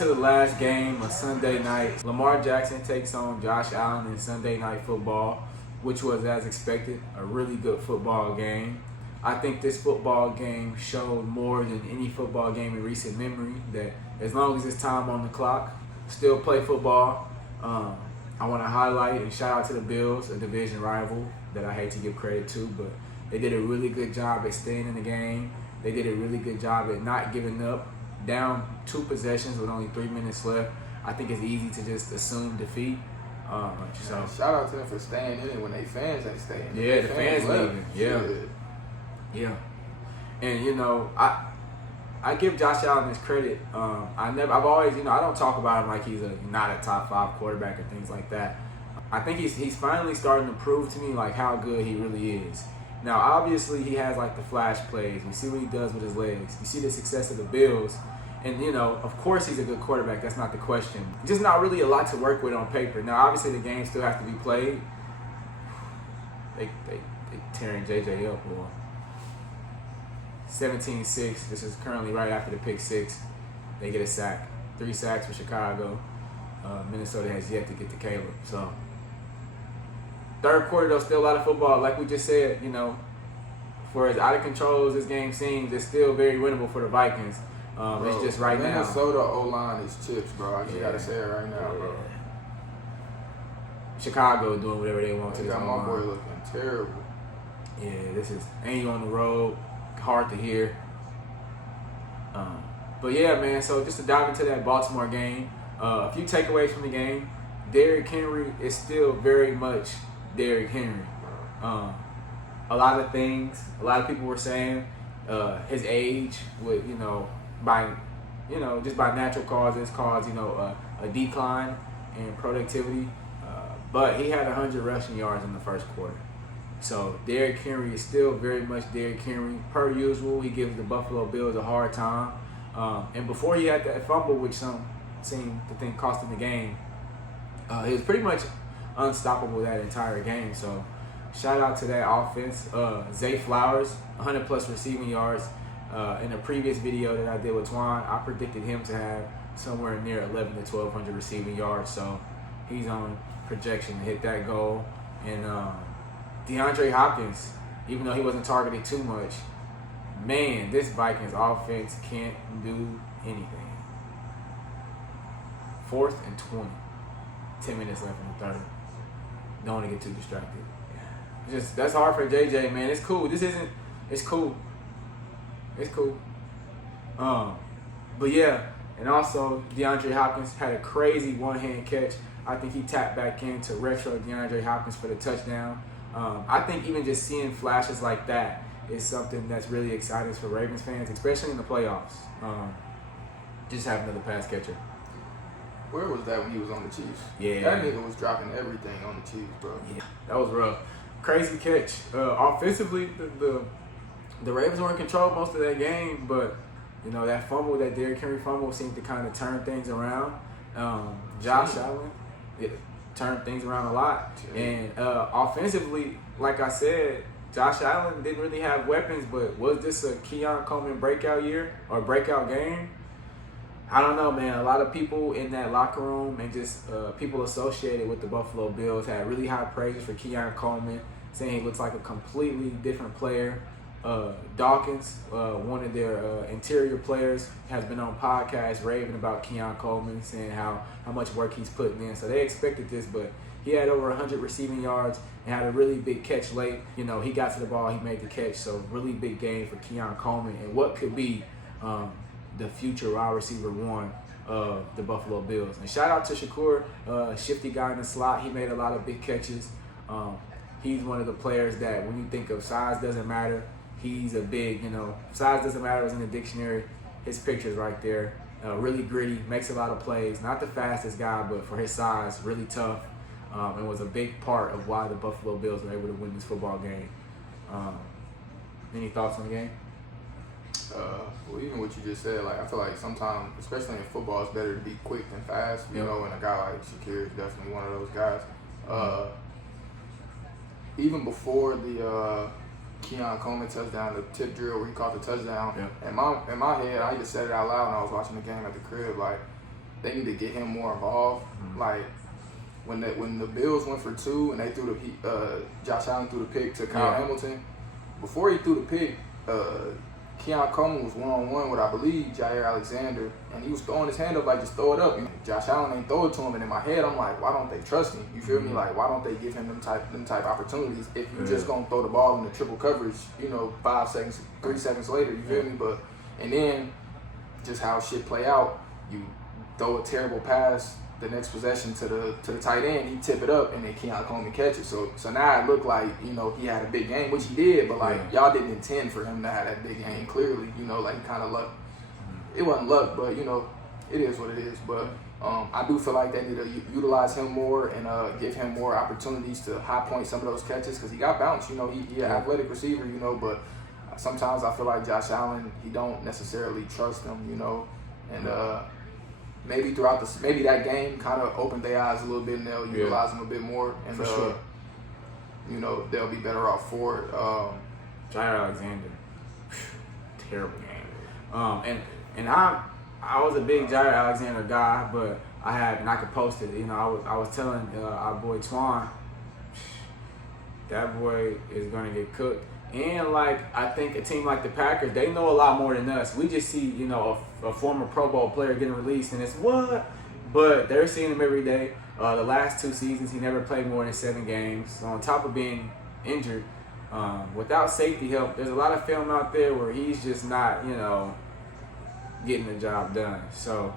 into the last game of Sunday night. Lamar Jackson takes on Josh Allen in Sunday Night Football, which was, as expected, a really good football game. I think this football game showed more than any football game in recent memory that as long as it's time on the clock, still play football. I want to highlight and shout out to the Bills, a division rival that I hate to give credit to, but they did a really good job at staying in the game. They did a really good job at not giving up. Down 2 possessions with only 3 minutes left, I think it's easy to just assume defeat. So shout out to them for staying in it when they fans ain't staying. Yeah, the fans leaving. Yeah. And you know, I give Josh Allen his credit. I've always, I don't talk about him like he's not a top 5 quarterback or things like that. I think he's finally starting to prove to me like how good he really is. Now, obviously, he has like the flash plays. We see what he does with his legs. You see the success of the Bills. And, of course he's a good quarterback. That's not the question. Just not really a lot to work with on paper. Now, obviously, the game still has to be played. They tearing JJ up, boy. 17-6. This is currently right after the pick 6. They get a sack. 3 sacks for Chicago. Minnesota has yet to get to Caleb. So, third quarter, though, still a lot of football. Like we just said, for as out of control as this game seems, it's still very winnable for the Vikings. It's just right now. Minnesota O-line is chips, bro. I just got to say it right now, bro. Chicago doing whatever they want to. They got my boy looking terrible. Yeah, this is ain't on the road. Hard to hear. But yeah, man, so just to dive into that Baltimore game, a few takeaways from the game. Derrick Henry is still very much Derrick Henry. A lot of things, a lot of people were saying his age would, just by natural causes, cause, a decline in productivity. But he had 100 rushing yards in the first quarter. So Derrick Henry is still very much Derrick Henry. Per usual, he gives the Buffalo Bills a hard time. And before he had that fumble, which some seem to think cost him the game, he was pretty much unstoppable that entire game. So shout out to that offense. Zay Flowers, 100-plus receiving yards. In a previous video that I did with Twan, I predicted him to have somewhere near 1,100 to 1,200 receiving yards. So he's on projection to hit that goal. And DeAndre Hopkins, even though he wasn't targeted too much, man, this Vikings offense can't do anything. 4th and 20. 10 minutes left in the third. Don't want to get too distracted. That's hard for JJ, man. It's cool. It's cool. But yeah, and also DeAndre Hopkins had a crazy one-hand catch. I think he tapped back into retro DeAndre Hopkins for the touchdown. I think even just seeing flashes like that is something that's really exciting for Ravens fans, especially in the playoffs. Just have another pass catcher. Where was that when he was on the Chiefs? Yeah. That nigga was dropping everything on the Chiefs, bro. Yeah, that was rough. Crazy catch. Offensively, the Ravens were in control most of that game, but, that fumble, that Derrick Henry fumble seemed to kind of turn things around. Josh Allen turned things around a lot. And offensively, like I said, Josh Allen didn't really have weapons, but was this a Keon Coleman breakout year or breakout game? I don't know, man. A lot of people in that locker room and just people associated with the Buffalo Bills had really high praise for Keon Coleman, saying he looks like a completely different player. Dawkins, one of their interior players, has been on podcasts raving about Keon Coleman, saying how much work he's putting in. So they expected this, but he had over 100 receiving yards and had a really big catch late. He got to the ball, he made the catch. So really big game for Keon Coleman and what could be the future wide receiver 1 of the Buffalo Bills. And shout out to Shakur, shifty guy in the slot. He made a lot of big catches. He's one of the players that when you think of size doesn't matter, he's a big, size doesn't matter was in the dictionary. His picture's right there. Really gritty, makes a lot of plays. Not the fastest guy, but for his size, really tough. And was a big part of why the Buffalo Bills were able to win this football game. Any thoughts on the game? Well, even what you just said, I feel like sometimes, especially in football, it's better to be quick than fast, and a guy like Shakir is definitely one of those guys. Even before the Keon Coleman touchdown, the tip drill where he caught the touchdown, in my head, I just said it out loud when I was watching the game at the crib, they need to get him more involved. Like when the Bills went for 2 and they threw Josh Allen threw the pick to Kyle Hamilton. Before he threw the pick, Keon Coleman was one-on-one with, I believe, Jair Alexander, and he was throwing his hand up like, just throw it up. Josh Allen ain't throw it to him, and in my head, I'm like, why don't they trust me? You feel me? Like, why don't they give him them type opportunities if you just gonna throw the ball in the triple coverage, 5 seconds, 3 seconds later, you feel me? But, and then, just how shit play out, you throw a terrible pass the next possession to the tight end, he tip it up, and then Keon Coleman catch it. So now it looked like, he had a big game, which he did, but like y'all didn't intend for him to have that big game, clearly, like kind of luck. It wasn't luck, but it is what it is. But I do feel like they need to utilize him more and give him more opportunities to high point some of those catches, because he got bounced. He an athletic receiver, but sometimes I feel like Josh Allen, he don't necessarily trust him, and maybe maybe that game kind of opened their eyes a little bit, and they'll utilize them a bit more, and they'll be better off for it. Jair Alexander, terrible game. And I was a big Jair Alexander guy, but I could post it. I was telling our boy Twan, that boy is gonna get cooked. And I think a team like the Packers, they know a lot more than us. We just see, a former Pro Bowl player getting released, and it's what? But they're seeing him every day. The last 2 seasons, he never played more than 7 games. So on top of being injured, without safety help, there's a lot of film out there where he's just not, getting the job done. So.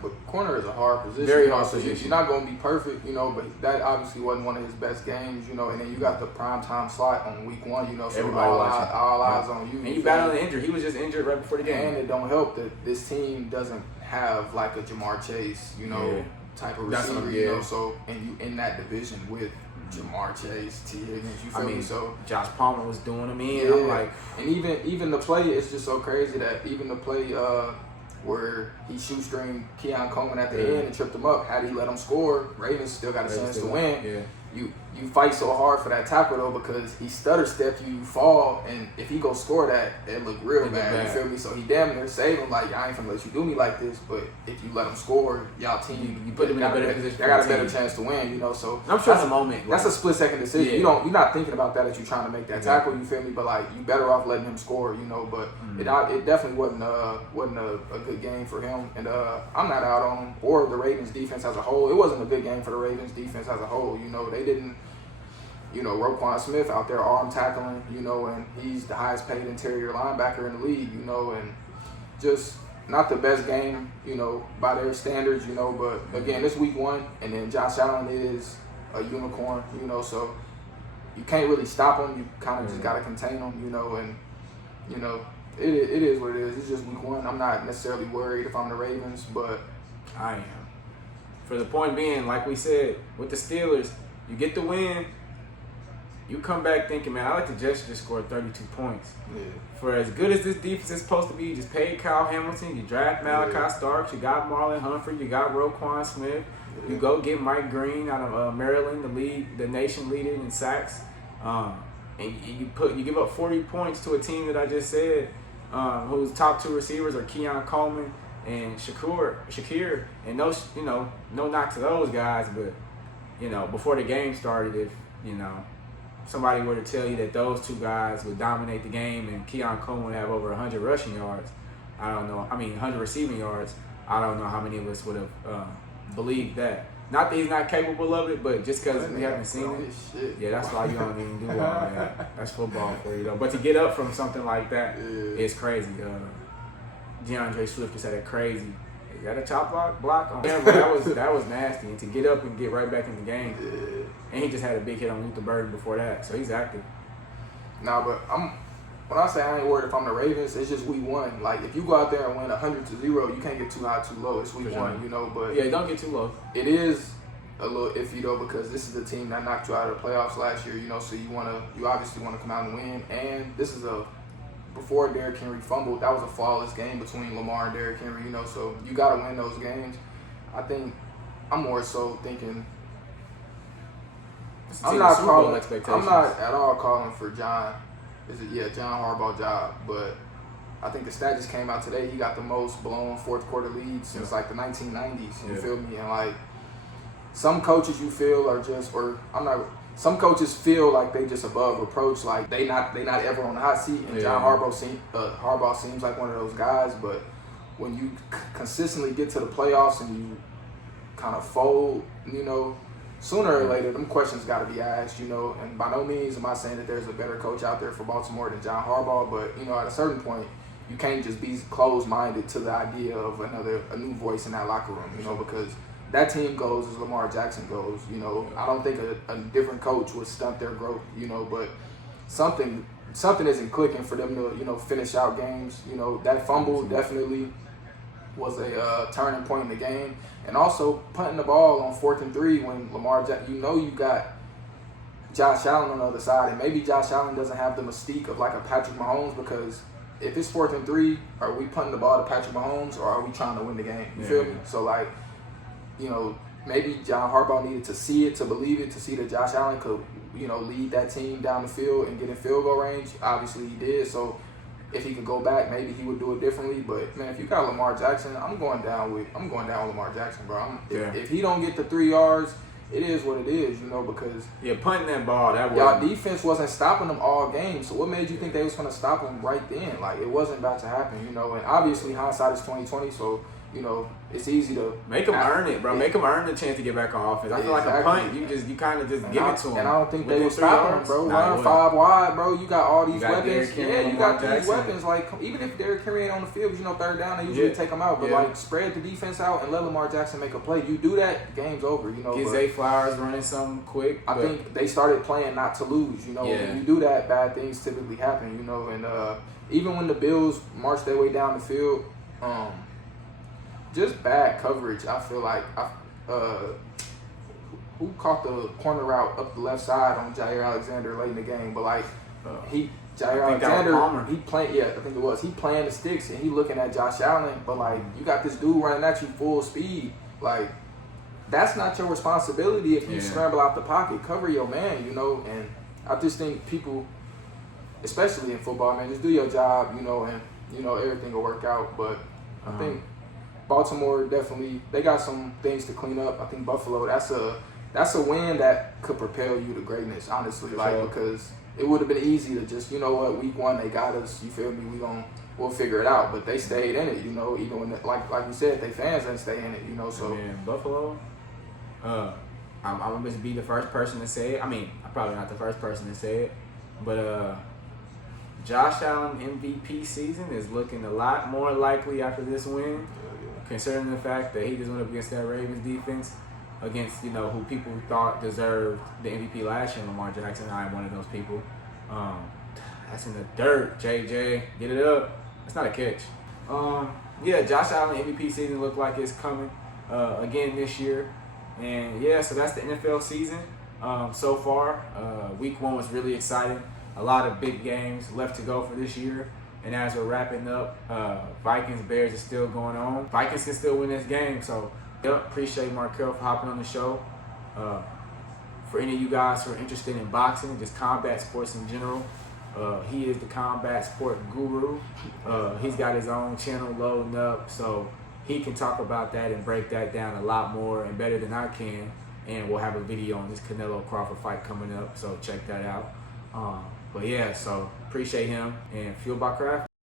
But corner is a hard position. Very hard position. You're not going to be perfect, but that obviously wasn't one of his best games, and then you got the primetime slot on week 1, so everybody all eyes on you. And you battling injury. He was just injured right before the game. And it don't help that this team doesn't have like a Jamar Chase, type of receiver, so and you in that division with Jamar Chase, T. Higgins, you feel me? So Josh Palmer was doing him in. I'm like, and even the play is just so crazy that even the play where he shoestringed Keon Coleman at the end and tripped him up. Had he let him score, Ravens still got a chance to win. Yeah. You fight so hard for that tackle though, because he stutter step you fall, and if he go score that, it look real bad. You feel me? So he damn near saved him. Like, I ain't finna let you do me like this, but if you let him score, y'all team you put him in a better position. Y'all got a better chance to win. So I'm sure it's a moment. That's a split second decision. Yeah. You're not thinking about that as you trying to make that tackle. You feel me? But like, you better off letting him score. But it definitely wasn't a good game for him. And I'm not out on him or the Ravens defense as a whole. It wasn't a good game for the Ravens defense as a whole. They didn't. Roquan Smith out there arm tackling, and he's the highest paid interior linebacker in the league, and just not the best game, by their standards, but again, it's week 1, and then Josh Allen is a unicorn, so you can't really stop him. You kind of just got to contain him, and, it is what it is. It's just week 1. I'm not necessarily worried if I'm the Ravens, but I am. For the point being, like we said, with the Steelers, you get the win. You come back thinking, man, I like the Jets just scored 32 points. Yeah. For as good as this defense is supposed to be, you just paid Kyle Hamilton, you draft Malachi Starks, you got Marlon Humphrey, you got Roquan Smith, you go get Mike Green out of Maryland, the nation leader in sacks, and you give up 40 points to a team that I just said, whose top 2 receivers are Keon Coleman and Shakir, and no knock to those guys, but before the game started, if somebody were to tell you that those 2 guys would dominate the game and Keon Coleman would have over 100 rushing yards, 100 receiving yards, I don't know how many of us would have believed that. Not that he's not capable of it, but just because we haven't seen it. Yeah, that's why you don't even do all that. That's football for you, though. But to get up from something like that is crazy. DeAndre Swift just had a crazy. Is that a chop block? Yeah, but that was nasty. And to get up and get right back in the game. And he just had a big hit on Luther Burden before that, so he's active. Nah, but when I say I ain't worried if I'm the Ravens, it's just week 1. Like, if you go out there and win 100-0, you can't get too high, too low. It's week 1, but yeah, don't get too low. It is a little iffy though, because this is the team that knocked you out of the playoffs last year. So you obviously want to come out and win, and this is before Derrick Henry fumbled, that was a flawless game between Lamar and Derrick Henry. So you got to win those games. I think I'm more so thinking. I'm not at all calling for John Harbaugh job, but I think the stat just came out today. He got the most blown fourth quarter leads since like the 1990s. You feel me? And like some coaches you feel are just, or I'm not. Some coaches feel like they just above reproach, like they not ever on the hot seat. And John Harbaugh seems like one of those guys. But when you consistently get to the playoffs and you kind of fold, you know, sooner or later, them questions got to be asked, you know. And by no means am I saying that there's a better coach out there for Baltimore than John Harbaugh, but, you know, at a certain point, you can't just be closed-minded to the idea of a new voice in that locker room, you know, because that team goes as Lamar Jackson goes, you know. I don't think a different coach would stunt their growth, you know, but something isn't clicking for them to, you know, finish out games. You know, that fumble definitely was a turning point in the game. And also punting the ball on 4th and 3 when Lamar Jackson, you know, you got Josh Allen on the other side. And maybe Josh Allen doesn't have the mystique of like a Patrick Mahomes, because if it's 4th and 3, are we punting the ball to Patrick Mahomes or are we trying to win the game? You feel me? So like, you know, maybe John Harbaugh needed to see it, to believe it, to see that Josh Allen could, you know, lead that team down the field and get in field goal range. Obviously he did. So if he could go back, maybe he would do it differently. But man, if you got Lamar Jackson, I'm going down with Lamar Jackson, bro. If he don't get the 3 yards, it is what it is, you know, because punting that ball, that y'all defense wasn't stopping them all game. So what made you think they was gonna stop them right then? Like, it wasn't about to happen, you know. And obviously hindsight is 20/20, so you know, it's easy to make them earn it, bro. Make them earn the chance to get back on offense. I feel like a punt, you kind of just give it to them. And I don't think they were stopping them, bro. Run 5 wide, bro. You got all these weapons. You got these weapons. Like, even if Derrick Henry ain't on the field, you know, 3rd down, they usually take them out. But like, spread the defense out and let Lamar Jackson make a play. You do that, the game's over. You know, get Zay Flowers running something quick. I think they started playing not to lose. You know, when you do that, bad things typically happen. You know, and even when the Bills marched their way down the field, just bad coverage. I feel like who caught the corner route up the left side on Jair Alexander late in the game, but like Jair Alexander, he playing. Yeah, I think it was. He playing the sticks and he looking at Josh Allen, but like you got this dude running at you full speed. Like, that's not your responsibility if you scramble out the pocket. Cover your man, you know. And I just think people, especially in football, man, just do your job, you know, and you know everything will work out. But I think Baltimore definitely, they got some things to clean up. I think Buffalo, that's a win that could propel you to greatness, honestly. Because it would have been easy to just, you know what, week 1 they got us. You feel me? We'll figure it out. But they stayed in it, you know. Even when, like you said, they fans didn't stay in it, you know. So Buffalo, I'm gonna just be the first person to say it. I mean, I'm probably not the first person to say it, but Josh Allen MVP season is looking a lot more likely after this win. Considering the fact that he just went up against that Ravens defense, against, you know, who people thought deserved the MVP last year, Lamar Jackson. I am one of those people. That's in the dirt, JJ. Get it up. That's not a catch. Josh Allen MVP season looked like it's coming again this year. And so that's the NFL season so far. Week 1 was really exciting. A lot of big games left to go for this year. And as we're wrapping up, Vikings-Bears is still going on. Vikings can still win this game. So, appreciate Markel for hopping on the show. For any of you guys who are interested in boxing, just combat sports in general, he is the combat sport guru. He's got his own channel loading up, so he can talk about that and break that down a lot more and better than I can. And we'll have a video on this Canelo Crawford fight coming up, so check that out. So appreciate him, and Fueled by Craft.